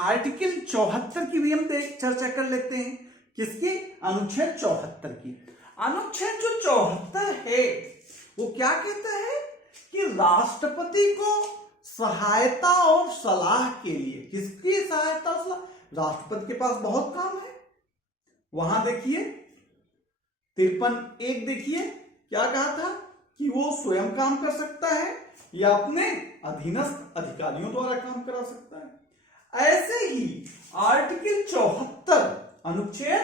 Article 74 की भी हम चर्चा कर लेते हैं। किसकी? अनुच्छेद 74 की। अनुच्छेद जो 74 है वो क्या कहता है कि राष्ट्रपति को सहायता और सलाह के लिए, किसकी सहायता और सलाह? राष्ट्रपति के पास बहुत काम है। वहां देखिए 53(1) देखिए क्या कहा था कि वो स्वयं काम कर सकता है या अपने अधीनस्थ अधिकारियों द्वारा काम करा सकता है। ऐसे ही आर्टिकल 74 अनुच्छेद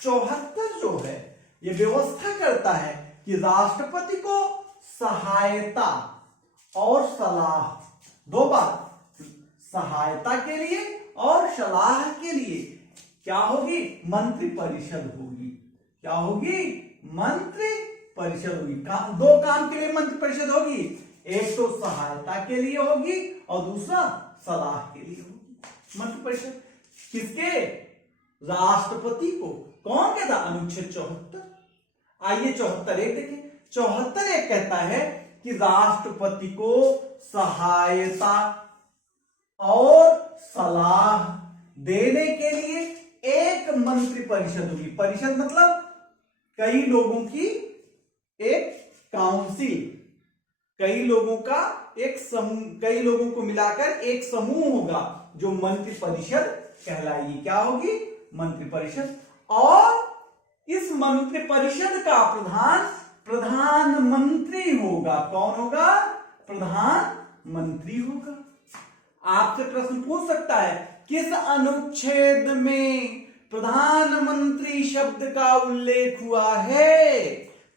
74 जो है ये व्यवस्था करता है कि राष्ट्रपति को सहायता और सलाह, दो बात, सहायता के लिए और सलाह के लिए क्या होगी? मंत्रिपरिषद होगी। क्या होगी? मंत्रिपरिषद होगी। दो काम के लिए मंत्रिपरिषद होगी, एक तो सहायता के लिए होगी और दूसरा सलाह के लिए होगी। मंत्रिपरिषद किसके? राष्ट्रपति को। कौन कहता? अनुच्छेद 74। आइए 74(1) देखें। 74(1) कहता है कि राष्ट्रपति को सहायता और सलाह देने के लिए एक मंत्रिपरिषद होगी। परिषद मतलब कई लोगों की एक काउंसिल, कई लोगों का एक समूह, कई लोगों को मिलाकर एक समूह होगा जो मंत्रिपरिषद कहलाएगी। क्या होगी? मंत्रिपरिषद। और इस मंत्रिपरिषद का प्रधान प्रधानमंत्री होगा। कौन होगा? प्रधानमंत्री होगा। आपसे प्रश्न पूछ सकता है किस अनुच्छेद में प्रधानमंत्री शब्द का उल्लेख हुआ है?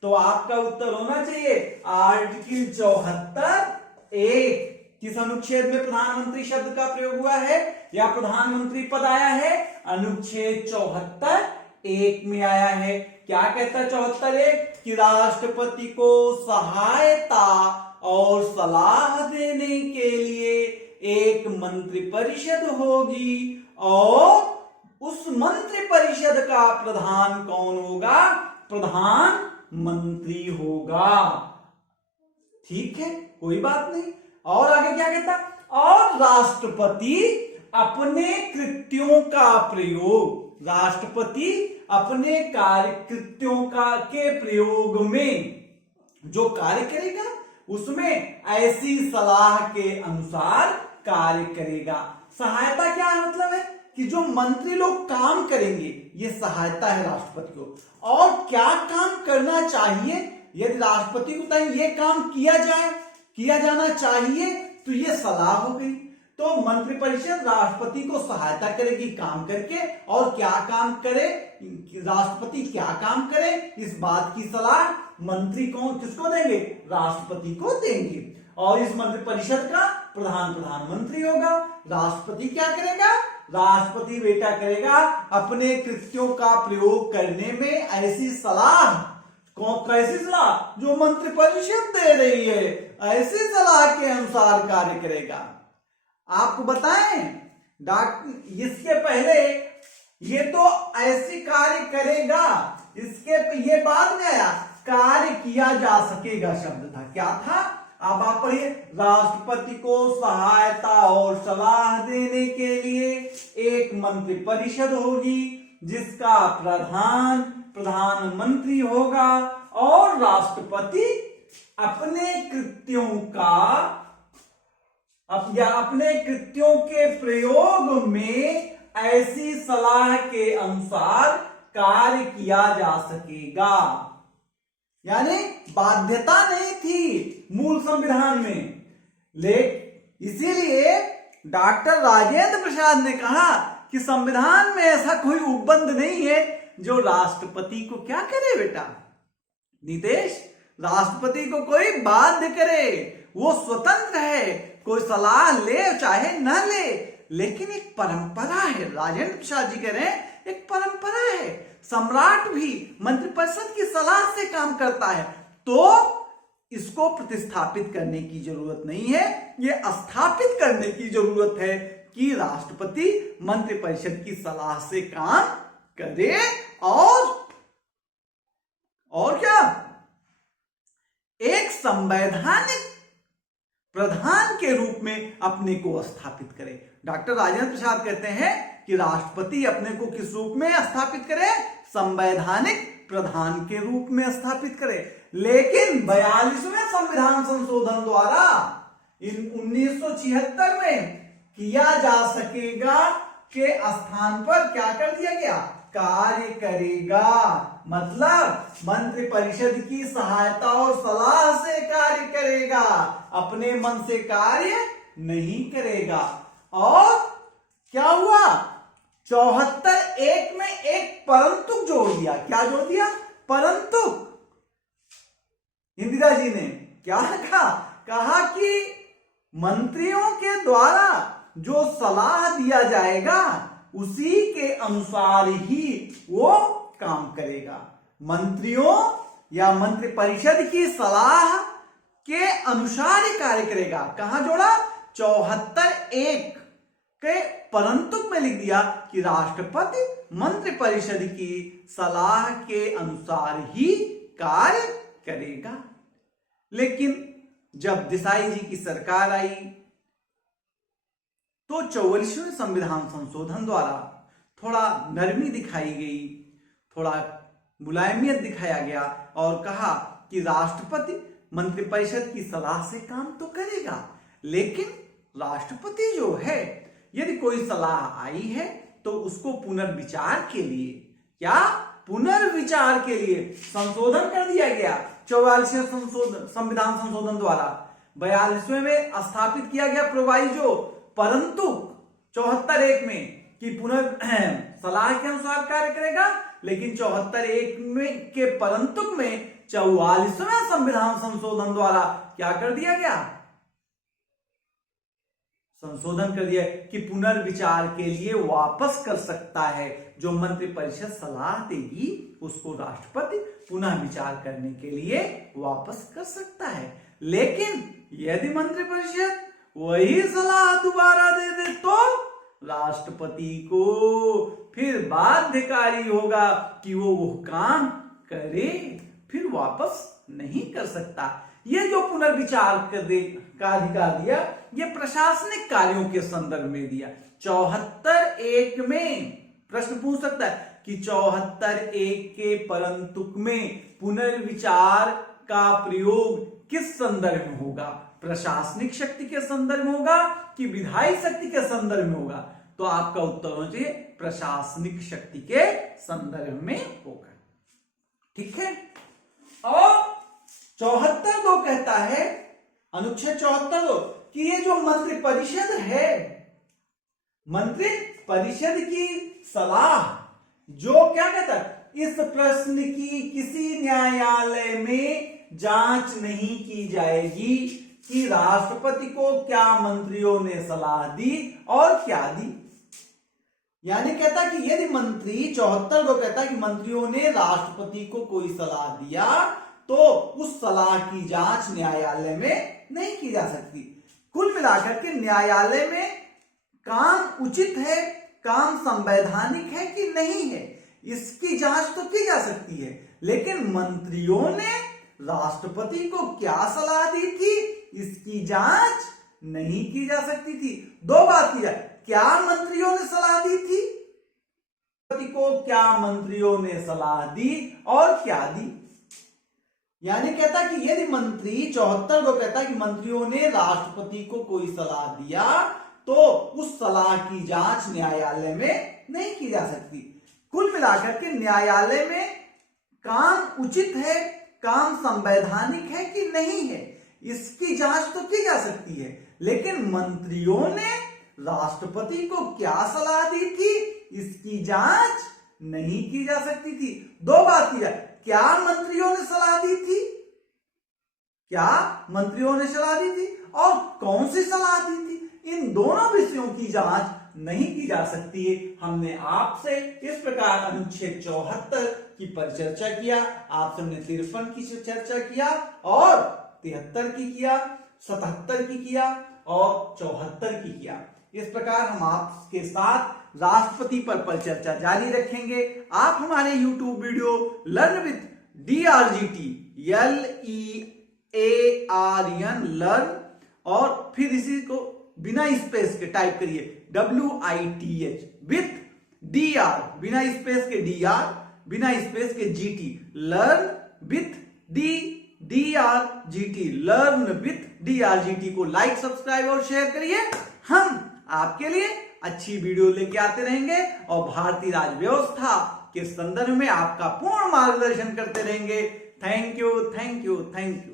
तो आपका उत्तर होना चाहिए आर्टिकल 74(1). किस अनुच्छेद में प्रधानमंत्री शब्द का प्रयोग हुआ है या प्रधानमंत्री पद आया है? अनुच्छेद 74(1) में आया है। क्या कहता है 74(1) कि राष्ट्रपति को सहायता और सलाह देने के लिए एक मंत्रिपरिषद होगी और उस मंत्रिपरिषद का प्रधान कौन होगा? प्रधानमंत्री होगा। ठीक है, कोई बात नहीं। और आगे क्या कहता? और राष्ट्रपति अपने कृत्यों का प्रयोग, राष्ट्रपति अपने कृत्यों के प्रयोग में जो कार्य करेगा उसमें ऐसी सलाह के अनुसार कार्य करेगा। सहायता क्या है? मतलब है कि जो मंत्री लोग काम करेंगे ये सहायता है राष्ट्रपति को। और क्या काम करना चाहिए, यदि राष्ट्रपति को ये काम किया जाना चाहिए तो ये सलाह हो गई। तो मंत्रिपरिषद राष्ट्रपति को सहायता करेगी काम करके, और क्या काम करे, राष्ट्रपति क्या काम करे इस बात की सलाह मंत्री किसको देंगे? राष्ट्रपति को देंगे। और इस मंत्रिपरिषद का प्रधानमंत्री होगा। राष्ट्रपति क्या करेगा? राष्ट्रपति बेटा करेगा अपने कृत्यों का प्रयोग करने में ऐसी सलाह, कैसी सलाह? जो मंत्रिपरिषद दे रही है ऐसी सलाह के अनुसार कार्य करेगा। आपको बताएं इसके पहले ये तो ऐसी कार्य करेगा, ये बाद में आया कार्य किया जा सकेगा शब्द था। क्या था? अब आप पढ़िए, राष्ट्रपति को सहायता और सलाह देने के लिए एक मंत्रिपरिषद होगी जिसका प्रधानमंत्री होगा और राष्ट्रपति अपने कृत्यों के प्रयोग में ऐसी सलाह के अनुसार कार्य किया जा सकेगा। यानी बाध्यता नहीं थी मूल संविधान में, लेकिन इसीलिए डॉक्टर राजेंद्र प्रसाद ने कहा कि संविधान में ऐसा कोई उपबंध नहीं है जो राष्ट्रपति को क्या करे बेटा नीतेश, राष्ट्रपति को कोई बाध्य करे। वो स्वतंत्र है, कोई सलाह ले चाहे न ले, लेकिन एक परंपरा है। राजेंद्र प्रसाद जी कह रहे हैं एक परंपरा है, सम्राट भी मंत्रिपरिषद की सलाह से काम करता है, तो इसको प्रतिस्थापित करने की जरूरत नहीं है, ये स्थापित करने की जरूरत है कि राष्ट्रपति मंत्रिपरिषद की सलाह से काम करे और क्या एक संवैधानिक प्रधान के रूप में अपने को स्थापित करे। डॉक्टर राजेंद्र प्रसाद कहते हैं कि राष्ट्रपति अपने को किस रूप में स्थापित करे, संवैधानिक प्रधान के रूप में स्थापित करे। लेकिन 42वें संविधान संशोधन द्वारा 1976 में किया जा सकेगा के स्थान पर क्या कर दिया गया, कार्य करेगा। मतलब मंत्रिपरिषद की सहायता और सलाह से कार्य करेगा, अपने मन से कार्य नहीं करेगा। और क्या हुआ, 74(1) में एक परंतु जोड़ दिया। क्या जोड़ दिया, परंतु। इंदिरा जी ने क्या कहा कि मंत्रियों के द्वारा जो सलाह दिया जाएगा उसी के अनुसार ही वो काम करेगा। मंत्रियों या मंत्रिपरिषद की सलाह के अनुसार ही कार्य करेगा। कहां जोड़ा, 74(1) के परंतु में लिख दिया कि राष्ट्रपति मंत्रिपरिषद की सलाह के अनुसार ही कार्य करेगा। लेकिन जब देसाई जी की सरकार आई तो 44वें संविधान संशोधन द्वारा थोड़ा नरमी दिखाई गई, थोड़ा मुलायमियत दिखाया गया और कहा कि राष्ट्रपति मंत्रिपरिषद की सलाह से काम तो करेगा, लेकिन राष्ट्रपति जो है यदि कोई सलाह आई है तो उसको पुनर्विचार के लिए, क्या पुनर्विचार के लिए संशोधन कर दिया गया। 44वें संविधान संशोधन द्वारा 42वें में स्थापित किया गया प्रोवाइजो, परंतु 74(1) में कि सलाह के अनुसार कार्य करेगा, लेकिन 74(1) में के परंतु में 44वें संविधान संशोधन द्वारा क्या कर दिया गया, संशोधन कर दिया कि पुनर्विचार के लिए वापस कर सकता है। जो मंत्रिपरिषद सलाह देगी उसको राष्ट्रपति पुनः विचार करने के लिए वापस कर सकता है। लेकिन यदि मंत्रिपरिषद वही सलाह दोबारा दे दे तो राष्ट्रपति को फिर बाध्यकारी होगा कि वो काम करे, फिर वापस नहीं कर सकता। ये जो पुनर्विचार का अधिकार दिया, ये प्रशासनिक कार्यों के संदर्भ में दिया। 74(1) में प्रश्न पूछ सकता है कि 74(1) के परंतुक में पुनर्विचार का प्रयोग किस संदर्भ में होगा, प्रशासनिक शक्ति के संदर्भ में होगा कि विधायी शक्ति के संदर्भ में होगा। तो आपका उत्तर होना चाहिए प्रशासनिक शक्ति के संदर्भ में होगा। ठीक है। और 74(2) कहता है, अनुच्छेद 74(2) कि ये जो मंत्रिपरिषद है, मंत्रिपरिषद की सलाह जो क्या कहता है, इस प्रश्न की किसी न्यायालय में जांच नहीं की जाएगी कि राष्ट्रपति को क्या मंत्रियों ने सलाह दी और क्या दी। यानी कहता कि यदि मंत्री 74(2) कहता कि मंत्रियों ने राष्ट्रपति को कोई सलाह दिया तो उस सलाह की जांच न्यायालय में नहीं की जा सकती। कुल मिलाकर के न्यायालय में काम उचित है, काम संवैधानिक है कि नहीं है, इसकी जांच तो की जा सकती है, लेकिन मंत्रियों ने राष्ट्रपति को क्या सलाह दी थी इसकी जांच नहीं की जा सकती थी। दो बात की जाए, क्या मंत्रियों ने सलाह दी थी, राष्ट्रपति को क्या मंत्रियों ने सलाह दी और क्या दी। यानी कहता कि यदि मंत्री 74(2) कहता कि मंत्रियों ने राष्ट्रपति को कोई सलाह दिया तो उस सलाह की जांच न्यायालय में नहीं की जा सकती। कुल मिलाकर के न्यायालय में काम उचित है, काम संवैधानिक है कि नहीं है, इसकी जांच तो की जा सकती है, लेकिन मंत्रियों ने राष्ट्रपति को क्या सलाह दी थी इसकी जांच नहीं की जा सकती थी। दो बात की जाए, क्या मंत्रियों ने सलाह दी थी, क्या मंत्रियों ने सलाह दी थी और कौन सी सलाह दी थी, इन दोनों विषयों की जांच नहीं की जा सकती है। हमने आपसे इस प्रकार अनुच्छेद 74 की परिचर्चा किया, आपसे हमने 53 की चर्चा किया और 73 की किया, 77 की किया और 74 की किया। इस प्रकार हम आपके साथ राष्ट्रपति पर परिचर्चा जारी रखेंगे। आप हमारे YouTube video learn with DRGT LEARN learn और फिर इसी को बिना स्पेस के टाइप करिए WITH विथ DR, बिना स्पेस के DR, बिना स्पेस के GT, learn with DRGT, learn with DRGT को लाइक, सब्सक्राइब और शेयर करिए। हम आपके लिए अच्छी वीडियो लेके आते रहेंगे और भारतीय राज्य व्यवस्था के संदर्भ में आपका पूर्ण मार्गदर्शन करते रहेंगे। Thank you, thank you, thank you.